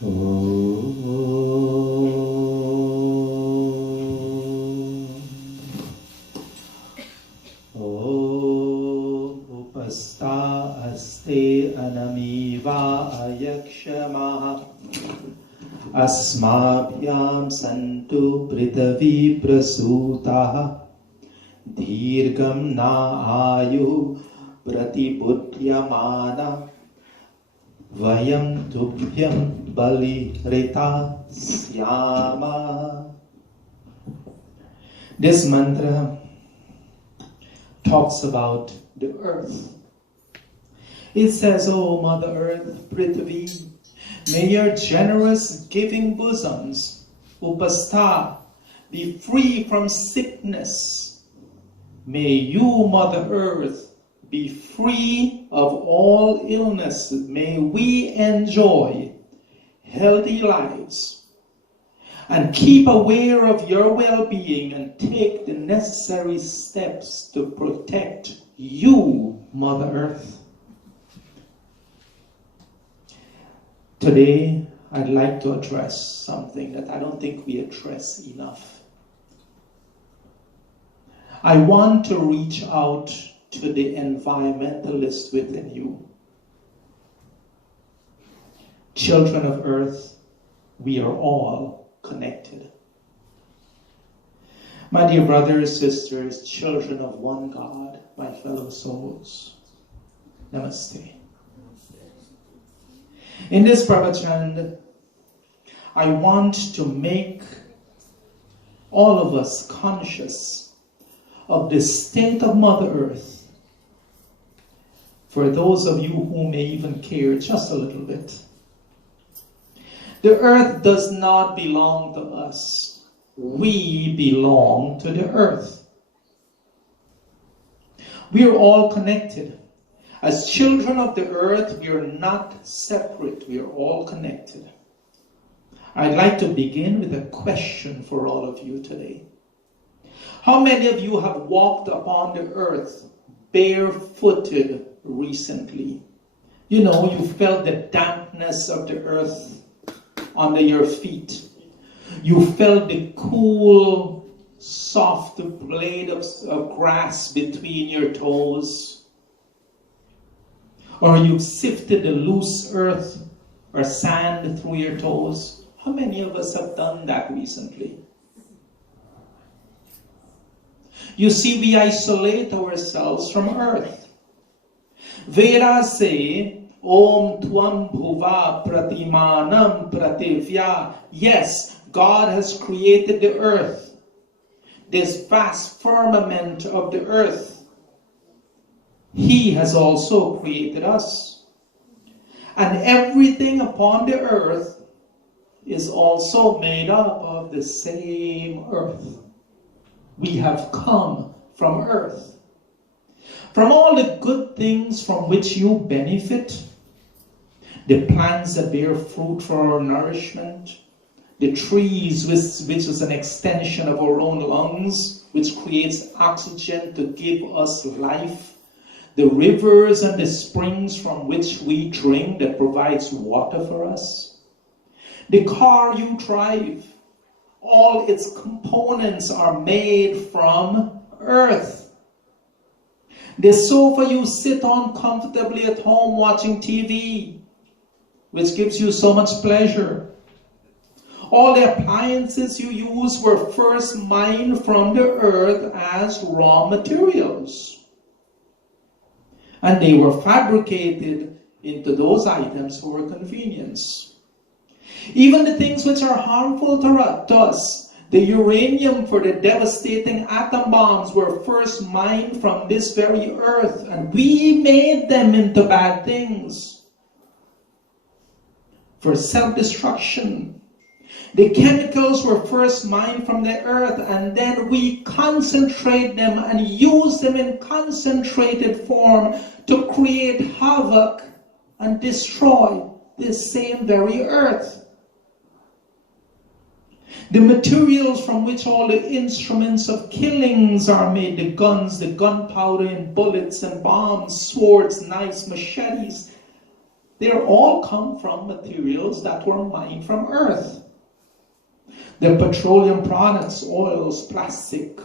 Upasta aste anamiva ayakshamaha asmabhyam santu pritavi prasutaha dirgam na ayu pratibudhyamana vayam tubhyam bali rita syama. This mantra talks about the earth. It says, "O Mother Earth, Prithvi, may your generous giving bosoms, Upastha, be free from sickness. May you, Mother Earth, be free of all illness. May we enjoy healthy lives and keep aware of your well-being and take the necessary steps to protect you, Mother Earth." Today, I'd like to address something that I don't think we address enough. I want to reach out to the environmentalist within you. Children of Earth, we are all connected. My dear brothers, sisters, children of one God, my fellow souls, Namaste. In this Pravachan, I want to make all of us conscious of the state of Mother Earth. For those of you who may even care just a little bit, the earth does not belong to us. We belong to the earth. We are all connected. As children of the earth, we are not separate. We are all connected. I'd like to begin with a question for all of you today. How many of you have walked upon the earth barefooted recently? You know, you felt the dampness of the earth under your feet. You felt the cool, soft blade of grass between your toes. Or you've sifted the loose earth or sand through your toes. How many of us have done that recently? You see, we isolate ourselves from earth. Vedas say, Om Tvam Bhuva Pratimanam Prativya. Yes, God has created the earth, this vast firmament of the earth. He has also created us. And everything upon the earth is also made up of the same earth. We have come from earth. From all the good things from which you benefit, the plants that bear fruit for our nourishment, the trees which is an extension of our own lungs, which creates oxygen to give us life, the rivers and the springs from which we drink that provides water for us, the car you drive, all its components are made from earth. The sofa you sit on comfortably at home watching TV, which gives you so much pleasure. All the appliances you use were first mined from the earth as raw materials. And they were fabricated into those items for convenience. Even the things which are harmful to us, the uranium for the devastating atom bombs, were first mined from this very earth, and we made them into bad things for self-destruction. The chemicals were first mined from the earth, and then we concentrate them and use them in concentrated form to create havoc and destroy this same very earth. The materials from which all the instruments of killings are made, the guns, the gunpowder and bullets and bombs, swords, knives, machetes, They all come from materials that were mined from earth. The petroleum products, oils, plastic,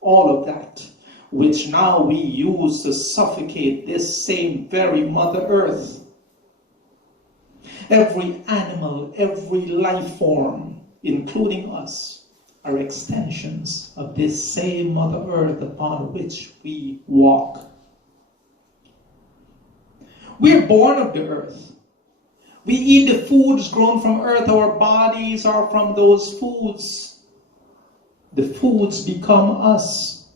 all of that, which now we use to suffocate this same very Mother Earth. Every animal, every life form, including us, are extensions of this same Mother Earth upon which we walk. We're born of the earth. We eat the foods grown from earth. Our bodies are from those foods. The foods become us.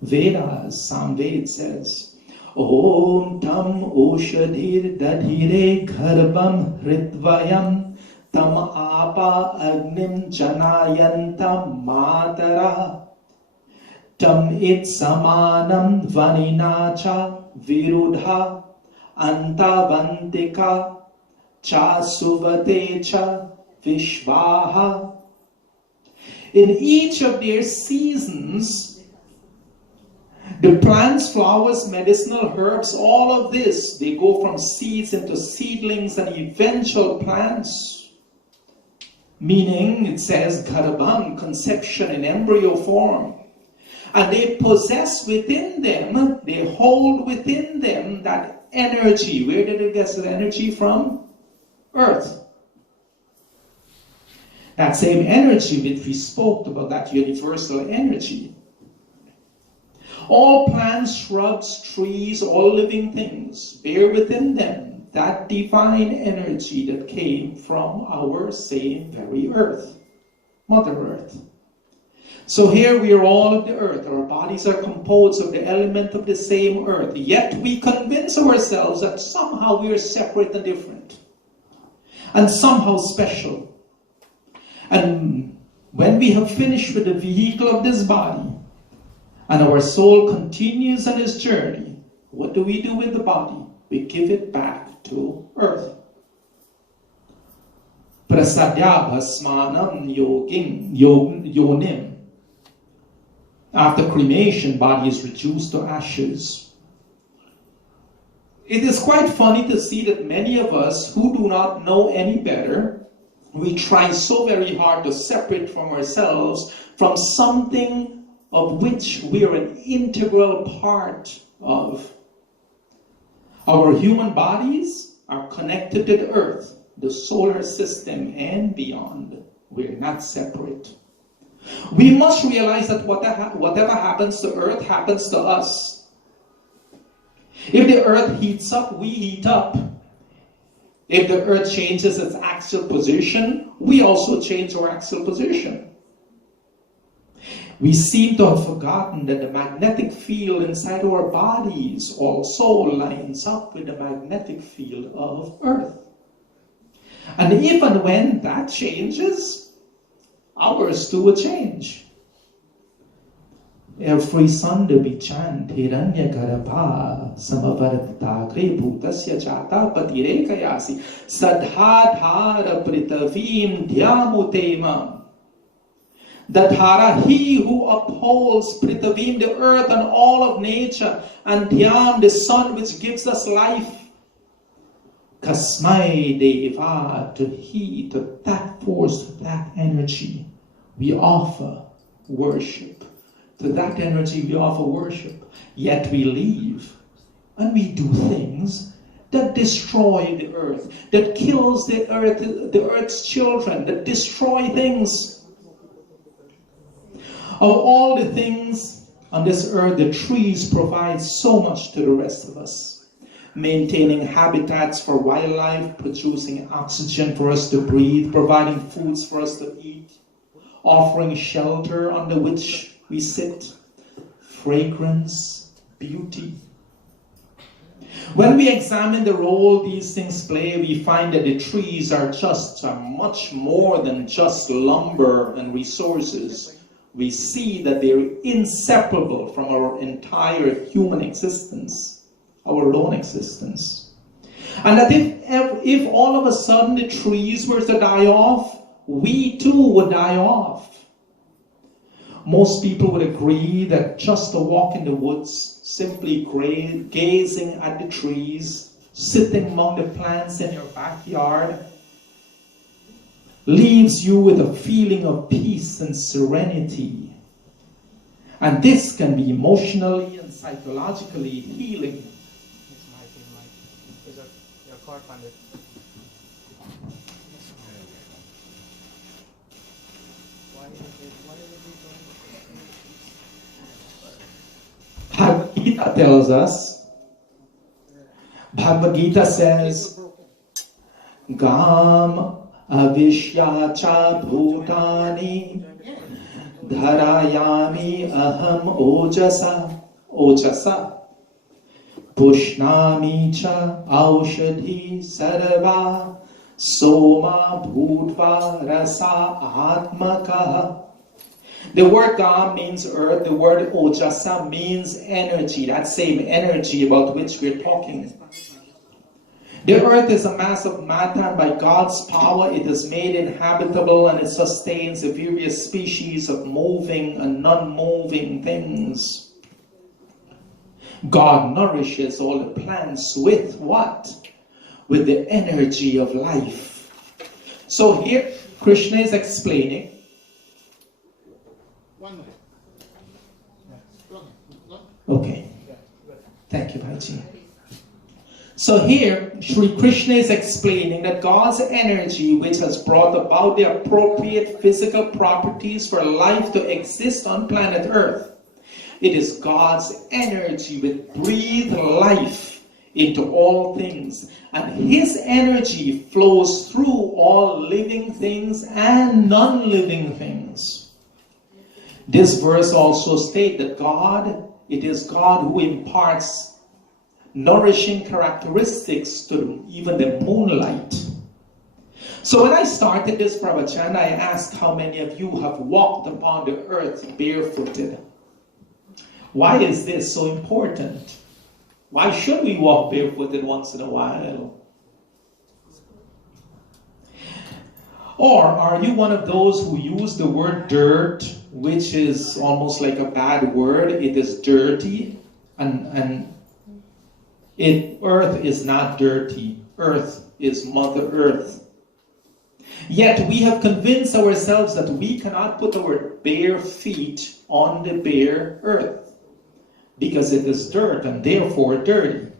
Vedas, Samved says, Om tam oshadhir dadhire garbam hritvayam tam apa agnim janayantam matara tam it samanam vaninacha virudha antavantika cha suvate cha vishvaha. In each of their seasons, the plants, flowers, medicinal herbs, all of this, they go from seeds into seedlings and eventual plants. Meaning, it says, garbham, conception in embryo form. And they possess within them, they hold within them that energy. Where did it get the energy from? Earth. That same energy which we spoke about, that universal energy. All plants, shrubs, trees, all living things bear within them that divine energy that came from our same very earth, Mother Earth. So here we are all of the earth. Our bodies are composed of the element of the same earth. Yet we convince ourselves that somehow we are separate and different. And somehow special. And when we have finished with the vehicle of this body, and our soul continues on its journey, what do we do with the body? We give it back to earth. Prasadya bhasmanam yonim. After cremation, body is reduced to ashes. It is quite funny to see that many of us who do not know any better, we try so very hard to separate from ourselves from something of which we are an integral part of. Our human bodies are connected to the earth, the solar system, and beyond. We're not separate. We must realize that whatever happens to earth happens to us. If the earth heats up, we heat up. If the earth changes its axial position, we also change our axial position. We seem to have forgotten that the magnetic field inside our bodies also lines up with the magnetic field of earth. And if and when that changes, ours too will change. Every Sunday we chant Hiranya Garabha Samavartagre Bhutasya Jata Patirekayasi Sadhadhara Pritavim Dhyamutema. Dadhara, he who upholds Pritavim, the earth and all of nature, and Dhyam, the sun which gives us life. Kasmai Deva, to he, to that force, to that energy, we offer worship. To that energy we offer worship. Yet we leave and we do things that destroy the earth, that kills the earth, the earth's children, that destroy things. Of all the things on this earth, the trees provide so much to the rest of us. Maintaining habitats for wildlife, producing oxygen for us to breathe, providing foods for us to eat, offering shelter under which we sit, fragrance, beauty. When we examine the role these things play, we find that the trees are much more than just lumber and resources. We see that they're inseparable from our entire human existence. Our own existence. And that if all of a sudden the trees were to die off, we too would die off. Most people would agree that just a walk in the woods, simply gazing at the trees, sitting among the plants in your backyard, leaves you with a feeling of peace and serenity. And this can be emotionally and psychologically healing. Is that your car, Pandit? Bhagavad Gita tells us, Bhagavad Gita says, Gam avishya cha bhutani dharayami aham ojasa pushnami cha aushadhi sarva soma bhutva rasa atmakaha. The word Gam means earth, the word Ojasa means energy, that same energy about which we're talking. The earth is a mass of matter, and by God's power it is made inhabitable, and it sustains the various species of moving and non-moving things. God nourishes all the plants with what? With the energy of life. So here Krishna is explaining. Okay. Thank you, Bhaji. So here, Sri Krishna is explaining that God's energy, which has brought about the appropriate physical properties for life to exist on planet Earth, it is God's energy which breathes life into all things. And His energy flows through all living things and non-living things. This verse also states that it is God who imparts nourishing characteristics to even the moonlight. So when I started this Pravachan, I asked how many of you have walked upon the earth barefooted. Why is this so important? Why should we walk barefooted once in a while? Or are you one of those who use the word dirt, which is almost like a bad word? It is dirty, and earth is not dirty. Earth is Mother Earth. Yet we have convinced ourselves that we cannot put our bare feet on the bare earth because it is dirt and therefore dirty.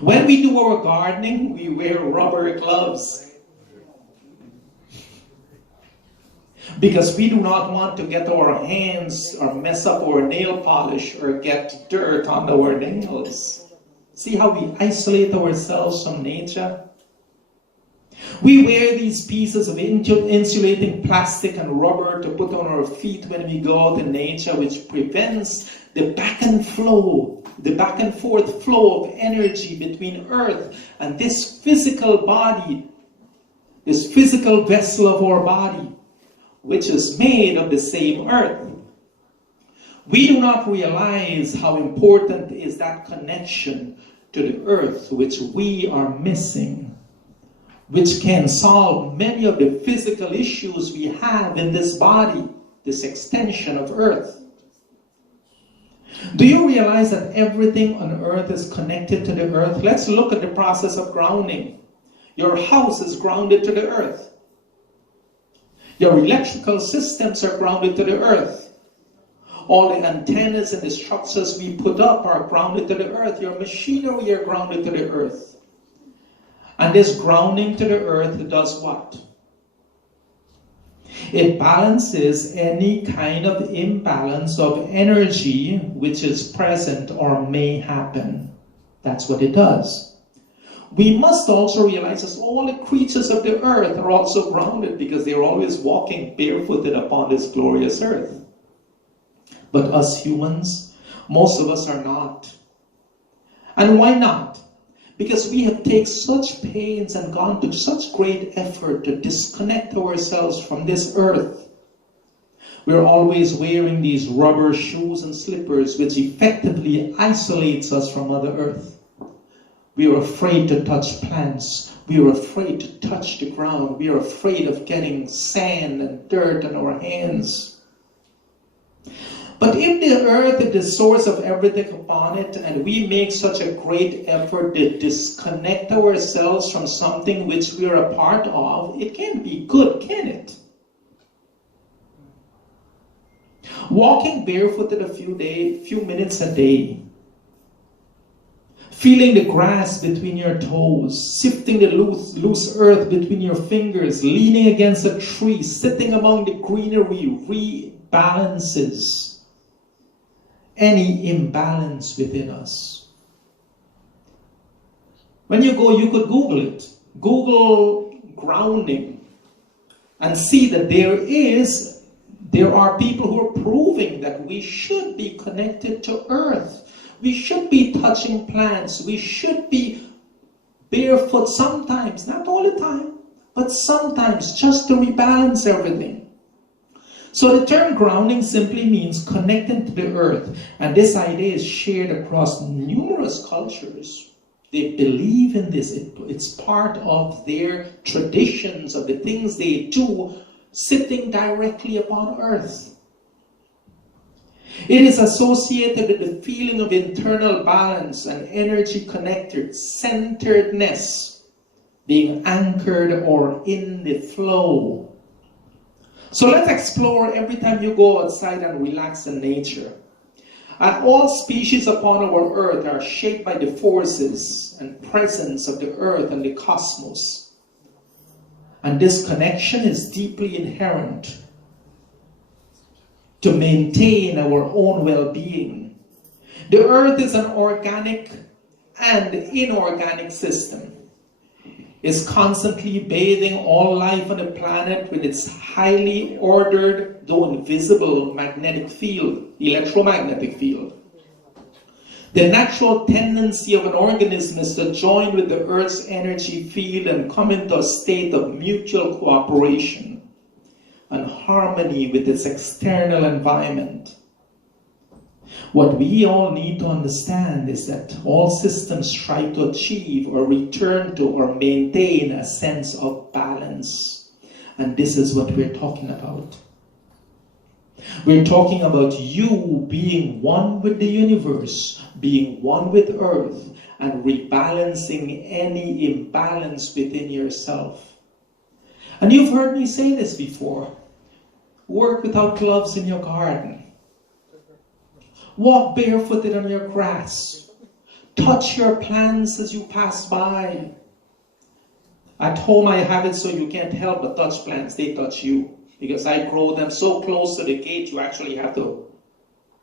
When we do our gardening, we wear rubber gloves because we do not want to get our hands or mess up our nail polish or get dirt on our nails. See how we isolate ourselves from nature? We wear these pieces of insulating plastic and rubber to put on our feet when we go out in nature, which prevents the back and forth flow of energy between earth and this physical body, this physical vessel of our body, which is made of the same earth. We do not realize how important is that connection to the earth which we are missing, which can solve many of the physical issues we have in this body, this extension of earth. Do you realize that everything on earth is connected to the earth? Let's look at the process of grounding. Your house is grounded to the earth. Your electrical systems are grounded to the earth. All the antennas and the structures we put up are grounded to the earth. Your machinery are grounded to the earth. And this grounding to the earth does what? It balances any kind of imbalance of energy which is present or may happen. That's what it does. We must also realize that all the creatures of the earth are also grounded because they're always walking barefooted upon this glorious earth. But us humans, most of us are not. And why not? Because we have taken such pains and gone to such great effort to disconnect ourselves from this earth. We're always wearing these rubber shoes and slippers which effectively isolates us from Mother Earth. We are afraid to touch plants. We are afraid to touch the ground. We are afraid of getting sand and dirt on our hands. But if the earth is the source of everything upon it, and we make such a great effort to disconnect ourselves from something which we are a part of, it can't be good, can it? Walking barefooted a few minutes a day, feeling the grass between your toes, sifting the loose earth between your fingers, leaning against a tree, sitting among the greenery, rebalances any imbalance within us. When you go, you could Google it. Google grounding and see that there are people who are proving that we should be connected to earth. We should be touching plants. We should be barefoot sometimes, not all the time, but sometimes, just to rebalance everything. So the term grounding simply means connecting to the earth. And this idea is shared across numerous cultures. They believe in this. It's part of their traditions, of the things they do, sitting directly upon earth. It is associated with the feeling of internal balance and energy connected, centeredness, being anchored or in the flow. So let's explore every time you go outside and relax in nature. And all species upon our earth are shaped by the forces and presence of the earth and the cosmos. And this connection is deeply inherent to maintain our own well-being. The earth is an organic and inorganic system. It's constantly bathing all life on the planet with its highly ordered, though invisible, magnetic field, electromagnetic field. The natural tendency of an organism is to join with the earth's energy field and come into a state of mutual cooperation and harmony with its external environment. What we all need to understand is that all systems try to achieve or return to or maintain a sense of balance. And this is what we're talking about. We're talking about you being one with the universe, being one with earth, and rebalancing any imbalance within yourself. And you've heard me say this before. Work without gloves in your garden. Walk barefooted on your grass. Touch your plants as you pass by. At home I have it so you can't help but touch plants. They touch you. Because I grow them so close to the gate you actually have to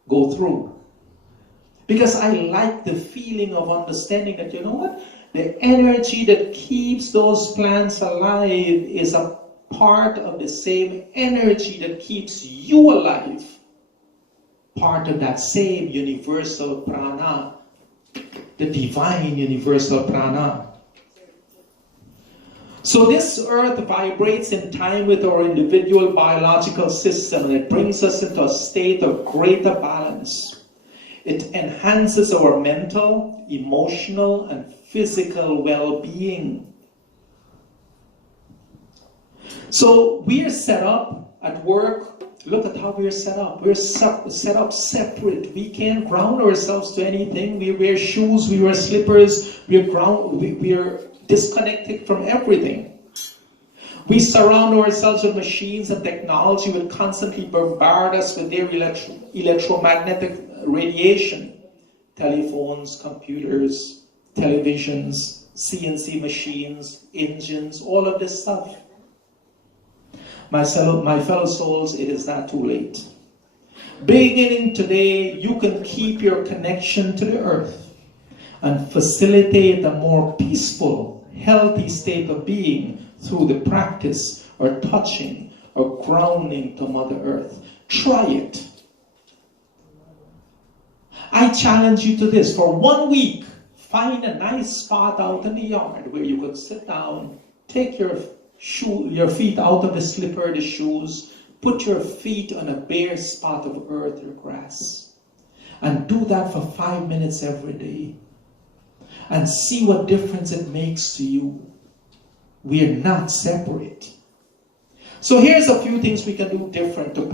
go through. Because I like the feeling of understanding that, you know what? The energy that keeps those plants alive is a part of the same energy that keeps you alive. Part of that same universal prana, the divine universal prana. So this earth vibrates in time with our individual biological system, and it brings us into a state of greater balance. It enhances our mental, emotional, and physical well-being. So we are set up at work. Look at how we're set up. We're set up separate. We can't ground ourselves to anything. We wear shoes, we wear slippers, we are disconnected from everything. We surround ourselves with machines and technology which constantly bombard us with their electromagnetic radiation. Telephones, computers, televisions, CNC machines, engines, all of this stuff. My fellow souls, it is not too late. Beginning today, you can keep your connection to the earth and facilitate a more peaceful, healthy state of being through the practice or touching or grounding to Mother Earth. Try it. I challenge you to this. For 1 week, find a nice spot out in the yard where you could sit down, take your feet out of the slipper, the shoes, put your feet on a bare spot of earth or grass. And do that for 5 minutes every day. And see what difference it makes to you. We are not separate. So here's a few things we can do different to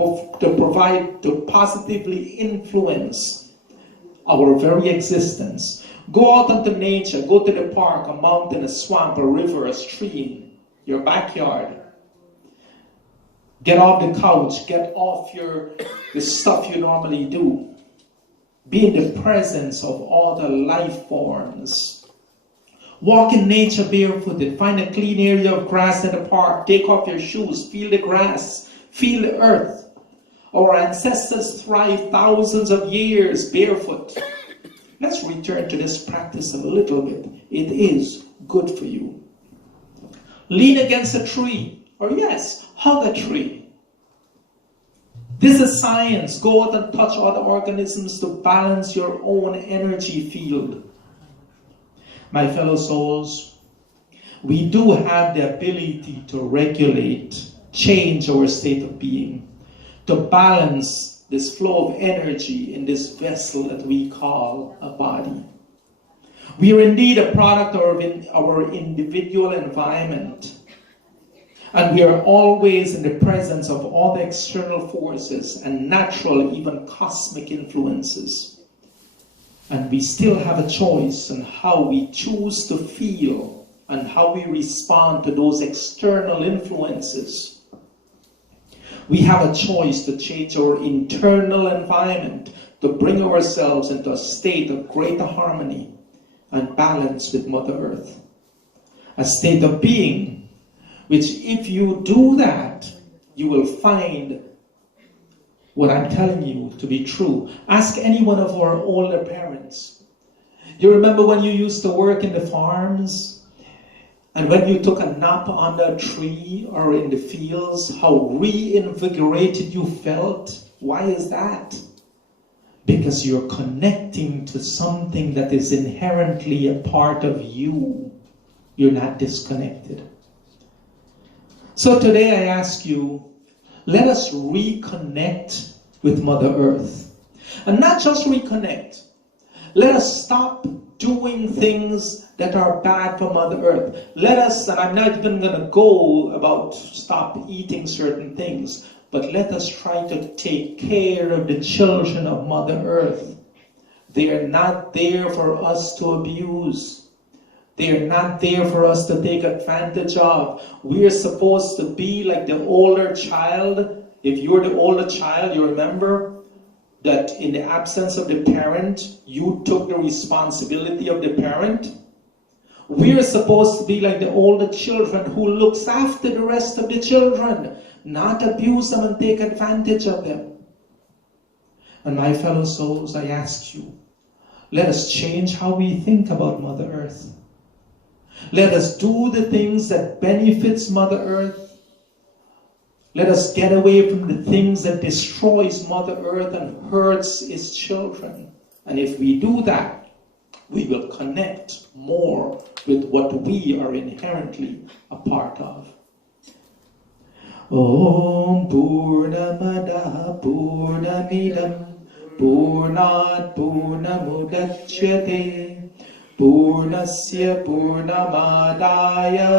positively influence our very existence. Go out into nature, go to the park, a mountain, a swamp, a river, a stream, your backyard. Get off the couch, get off the stuff you normally do. Be in the presence of all the life forms. Walk in nature barefooted. Find a clean area of grass in the park. Take off your shoes. Feel the grass. Feel the earth. Our ancestors thrived thousands of years barefoot. Let's return to this practice a little bit. It is good for you. Lean against a tree. Or yes, hug a tree. This is science. Go out and touch other organisms to balance your own energy field. My fellow souls, we do have the ability to regulate, change our state of being, to balance this flow of energy in this vessel that we call a body. We are indeed a product of our individual environment, and we are always in the presence of all the external forces and natural, even cosmic influences. And we still have a choice on how we choose to feel and how we respond to those external influences. We have a choice to change our internal environment, to bring ourselves into a state of greater harmony and balance with Mother Earth. A state of being which, if you do that, you will find what I'm telling you to be true. Ask any one of our older parents. You remember when you used to work in the farms? And when you took a nap under a tree or in the fields, how reinvigorated you felt? Why is that? Because you're connecting to something that is inherently a part of you. You're not disconnected. So today I ask you, let us reconnect with Mother Earth. And not just reconnect. Let us stop doing things that are bad for Mother Earth. Let us, and I'm not even going to go about stop eating certain things, but let us try to take care of the children of Mother Earth. They are not there for us to abuse. They are not there for us to take advantage of. We are supposed to be like the older child. If you're the older child, you remember that in the absence of the parent, you took the responsibility of the parent. We are supposed to be like the older children who looks after the rest of the children, not abuse them and take advantage of them. And my fellow souls, I ask you, let us change how we think about Mother Earth. Let us do the things that benefits Mother Earth. Let us get away from the things that destroys Mother Earth and hurts its children. And if we do that, we will connect more with what we are inherently a part of. Om Purnamada Purnamidam Purnat Purnamudachyate Purnasya Purnamadaya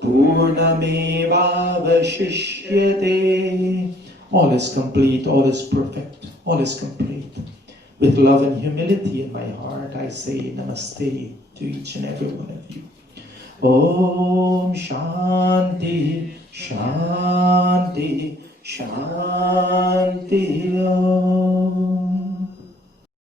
Purnamevavashishyate. All is complete, all is perfect, all is complete. With love and humility in my heart, I say namaste to each and every one of you. Om Shanti, Shanti, Shanti Om.